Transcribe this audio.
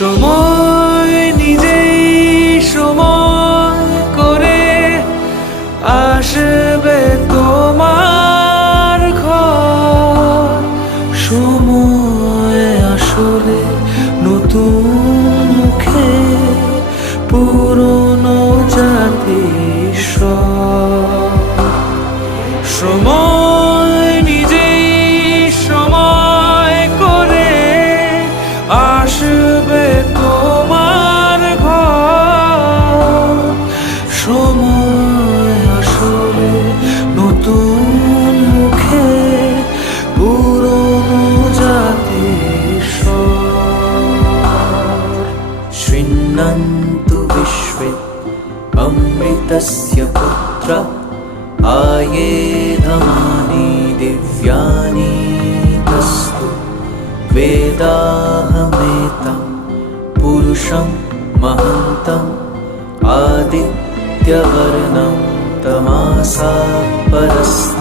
সময়, নিজেই সময় করে আসবে তোমার ঘর। সময় আসলে নতুন মুখে পুরনো জাতি সময়, নিজেই সময় করে আসবে शृण्वन्तु विश्वे अमृतस्य पुत्र। आयेधमानि दिव्यानि तस्तु। वेदाहमेतं पुरुषं महान्तम् आदित्यवर्णं तमासा परस्त